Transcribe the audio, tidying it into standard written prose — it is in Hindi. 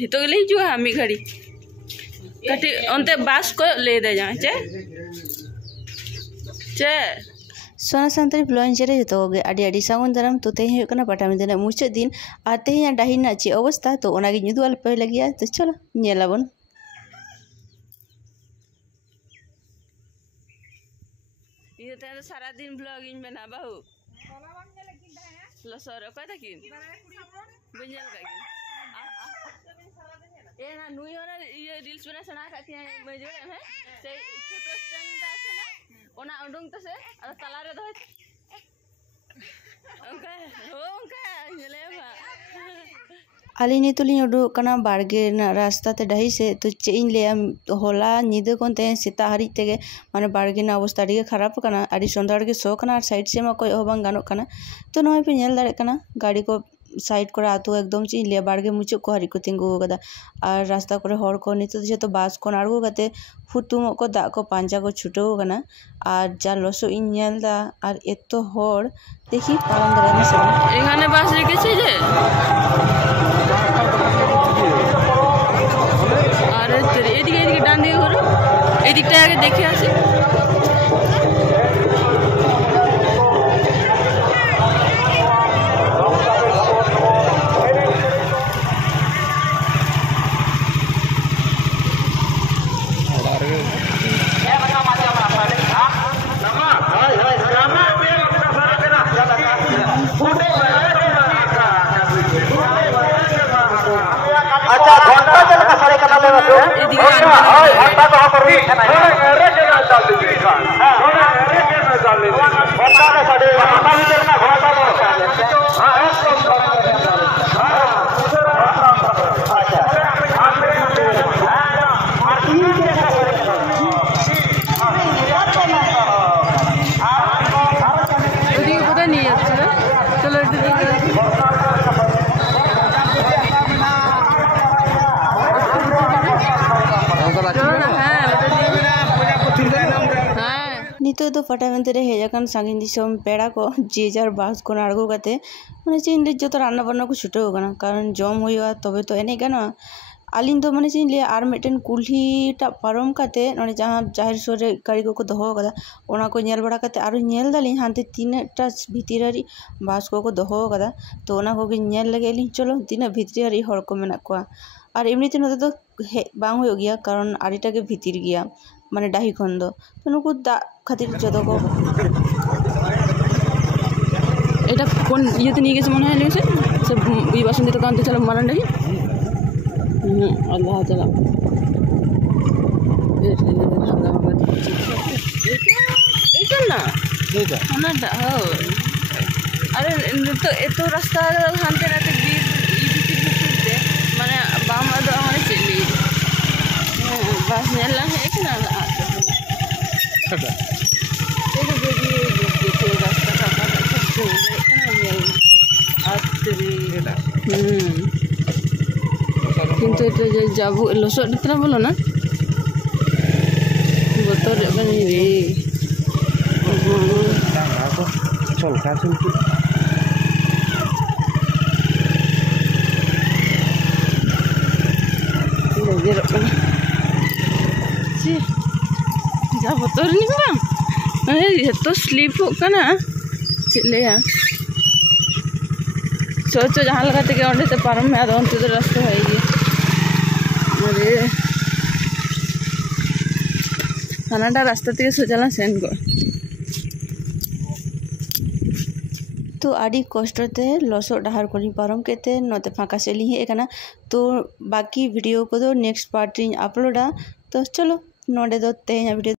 हितो गले हिजुआ मी घड़ी कटी ओनते बास को ले दे जा चे चे सोना सानताड़ी ब्लॉग रे जो आड़ी आड़ी सागुन दाराम तो तेज पटाबिंदा मुचाद दिन और तेज डाही चे अवस्था तो पे लगे तो चलो नेलाबन सारा दिन ब्लॉग इन बना बाहू लसर अकय तकिन बंजल काकिन ए ना नुई होना ये रील्स बना सना काकिन मजोड़ है से छोटो स्टैंड আছে না ওনা উডুং তসে আর তালারে দহ ওকে ওকে নেলেবা आलिनी तो उडूकना बाड़गे रास्ता ते डाही से तो चेन लिया होला निदे कोनते सेता हरी तेगे माने बाड़गे अवस्था अड़ी खराब करना अड़ी संदाड़ के सो करना साइड से मा कोई बांग गानों करना तो नय पे नेल दाड़े करना गाड़ी को साइड करे आतो एकदम चेन लिया बाड़गे मुचुक को हरी को तिंगु गदा और रास्ता करे हर को नितो जो बास को आड़गो गते फुटुम को दा को पांजा को छुटो करना और जा लसो इन नेल दा और एतो हर देखी पालन दाड़ा से एखाने बास रेखेছে যে अरे तेरे एदिके डान दिके करो एदिकटा आगे देखे आसि अच्छा घंटा चल का सारे कना ले बस घंटा तो हम करी है ना रे के ना डाल दीजिए हां रे के ना डाल दीजिए घंटा का सारे घंटा भी चलना घंटा तो हां नितो तो पटाबिंदा रे हेजाकान सांगिन दिसम पेड़ा को जे जार बास को आड़गो गाते माने चेन जो तो रान्ना बान्ना को छुटो गाना कारण जम हुआ तबे तो एने गाना आलिन तो माने चेन ले आर मिटन कुल्हीटा पारम काते नने जहां जाहिर सोरे गाड़ी को दोहो गदा ओना को नेल बड़ा काते आरो नेल दाली हांते तीनटा भितिरारी बास को दोहो गदा तो ओना को नेल लगे लिन चलो तीना भितिरारी हर को मेना को और एमनिते नते तो बांग हो गया कारण आड़ीटा के भितिर गया माने डाही खन दो तो नुकु दा खातिर जतो को এটা কোন ইয়েতে নিয়ে গেছে মনে হয় নিউজে সব এই বাসন্তী দোকান থেকে চলো মারান নাকি আল্লাহ তাআলা এইটা না এইটা না আরে তো এত রাস্তা হানতে রাতে ভিতরে মানে বাম আদা মানে চলি বাস নেলা এক না কিন্তু এটা যে যাবো লসড দিতে বলো না বতর মানে রে চল কাছে जा बतौर नहीं बा अरे तो स्लीप हो कना चले या सोचो जहाँ लगाते के ओंडे से पारम में आदों तो रास्ता है ये अरे हनाडा रास्ता ते सोचला सेन को तो आड़ी कष्टते लसो डहार को पारम केते नते फाँका से ली है तो बाकी वीडियो को नेक्स्ट पार्ट अपलोडा तो चलो नोडे दो तेज वीडियो